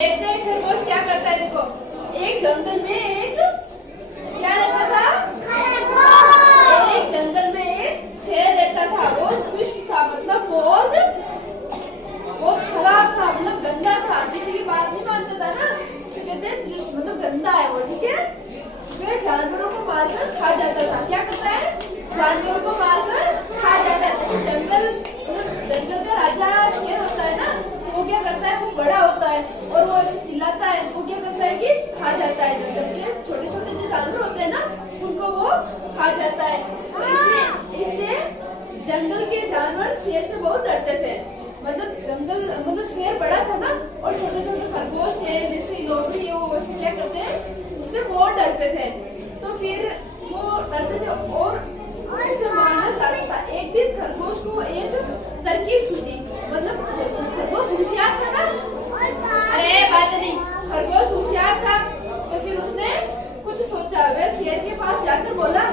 देखते हैं खरगोश क्या करता है। देखो, एक जंगल में एक क्या रहता था, एक जंगल में एक शेर रहता था। वो दुष्ट था, मतलब बहुत खराब था, मतलब गंदा था, किसी की बात नहीं मानता था ना, इसे कहते हैं दुष्ट, मतलब गंदा है वो। ठीक है, वह जानवरों को मारकर खा जाता था। क्या करता है, जानवरों को मारकर खा जाता है। जैसे जंगल का राजा शेर होता है ना, तो वो क्या करता है, वो बड़ा होता है और वो ऐसे चिल्लाता है, वो क्या करता है कि खा जाता है। जंगल के छोटे छोटे जो जानवर होते हैं ना, उनको वो खा जाता है। तो इसलिए जंगल के जानवर शेर से बहुत डरते थे। मतलब शेर बड़ा था ना, और छोटे छोटे खरगोश है जैसे लोमड़ी है, वो वैसे क्या करते हैं, उससे बहुत डरते थे। तो फिर वो डरते थे और उसे मारना चाहता था। एक दिन खरगोश को एक तरकीब सूझी, मतलब खरगोश होशियार था ना, अरे बात नहीं, खरगोश होशियार था। तो फिर उसने कुछ सोचा। वह शेर के पास जाकर बोला,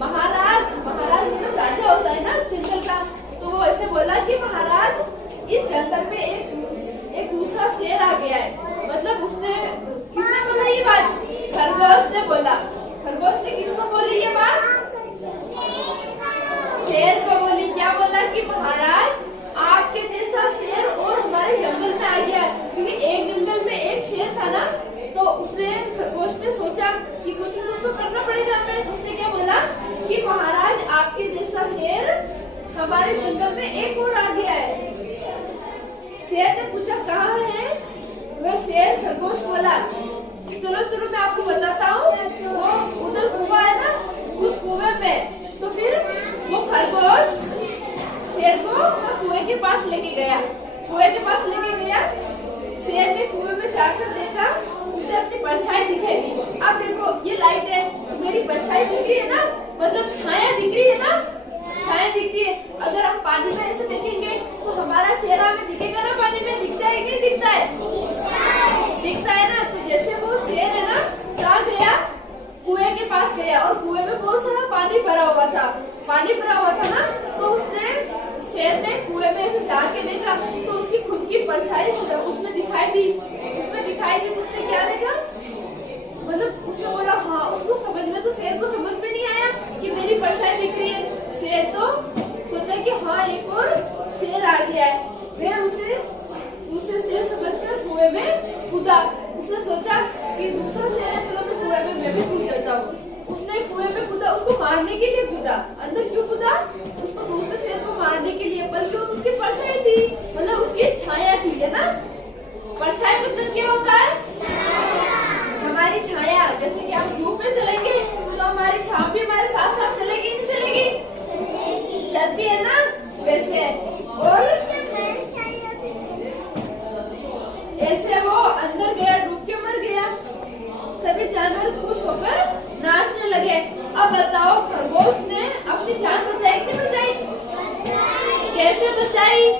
महाराज मतलब राजा होता है ना जंगल का, तो वो ऐसे बोला कि महाराज, इस जंगल में एक दूसरा शेर आ गया है। मतलब किसने बोला ये बात, खरगोश ने बोला। खरगोश ने किसको बोली ये बात, शेर को बोली। क्या बोला कि महाराज, आपके जैसा शेर और हमारे जंगल में आ गया है। क्योंकि एक जंगल में एक शेर था ना, तो खरगोश ने सोचा कि कुछ तो करना पड़ेगा हमें। उसने क्या बोला कि महाराज, आपके जैसा शेर हमारे जंगल में एक और आ गया है। शेर ने पूछा कहाँ है वह शेर। खरगोश बोला, चलो मैं आपको बताता हूँ, वो उधर कुआं है ना, उस कुएं में। तो फिर वो खरगोश शेर को कुएं के पास लेके गया। शेर ने कुएं में जाकर देखा, उसे अपनी परछाई दिखाई दी। अब देखो, ये लाइट है, मेरी परछाई दिख रही है ना, मतलब छाया दिख रही है ना, छाया दिख रही है। अगर हम पानी में ऐसे देखेंगे तो हमारा चेहरा हमें दिखेगा ना, पानी में दिखता है कि दिखता है, दिखता है ना। तो जैसे वो शेर है ना, कहाँ गया, कुएं के पास गया, और कुएं में बहुत सारा पानी भरा हुआ था ना। तो शेर ने कुएं में ऐसे जाके देखा, तो उसकी खुद की परछाई उसमें दिखाई दी। तो उसने क्या देखा, मतलब उसने बोला हाँ, उसको शेर को समझ में नहीं आया कि मेरी परछाई दिख रही है। शेर तो सोचा कि हाँ, एक और शेर आ गया है। वह उसे शेर समझकर कुएं में कूदा। उसने सोचा कि दूसरा शेर है, चलो मैं भी कूद जाता हूँ। उसने कुएं में कूदा, उसको मारने के लिए कूदा। अंदर क्यों कूदा, उसको दूसरे शेर को मारने के लिए, बल्कि वो उसकी परछाई थी, मतलब उसकी छाया थी, है ना। परछाई मतलब क्या होता है, हमारी छाया। जैसे कि हम धूप में चलेंगे तो हमारी छाप भी हमारे साथ साथ चलेगी, नहीं चलेगी, चलती है ना, वैसे। और ऐसे वो अंदर गया, डूब के मर गया। सभी जानवर खुश होकर नाचने लगे। अब बताओ, खरगोश ने अपनी जान बचाई कि नहीं बचाई, कैसे बचाई,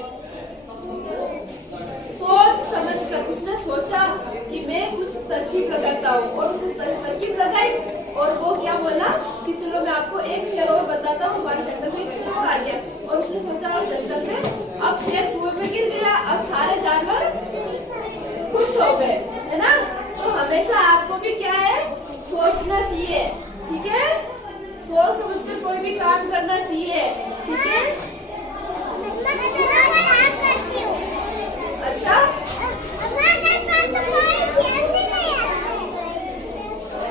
सोच समझकर। उसने सोचा कि मैं कुछ तरकीब लगाता हूँ, और उसने तरकीब लगाई। और वो क्या बोला कि चलो मैं आपको एक शेर और बताता हूँ, हमारे जंगल में एक शेर और आ गया। और उसने सोचा, और जंगल में अब शेर कुएं में गिर गया। अब सारे जानवर खुश हो गए, है ना। तो हमेशा आपको भी क्या है, सोचना चाहिए, ठीक है, सोच समझकर कोई भी काम करना चाहिए, ठीक है। अच्छा।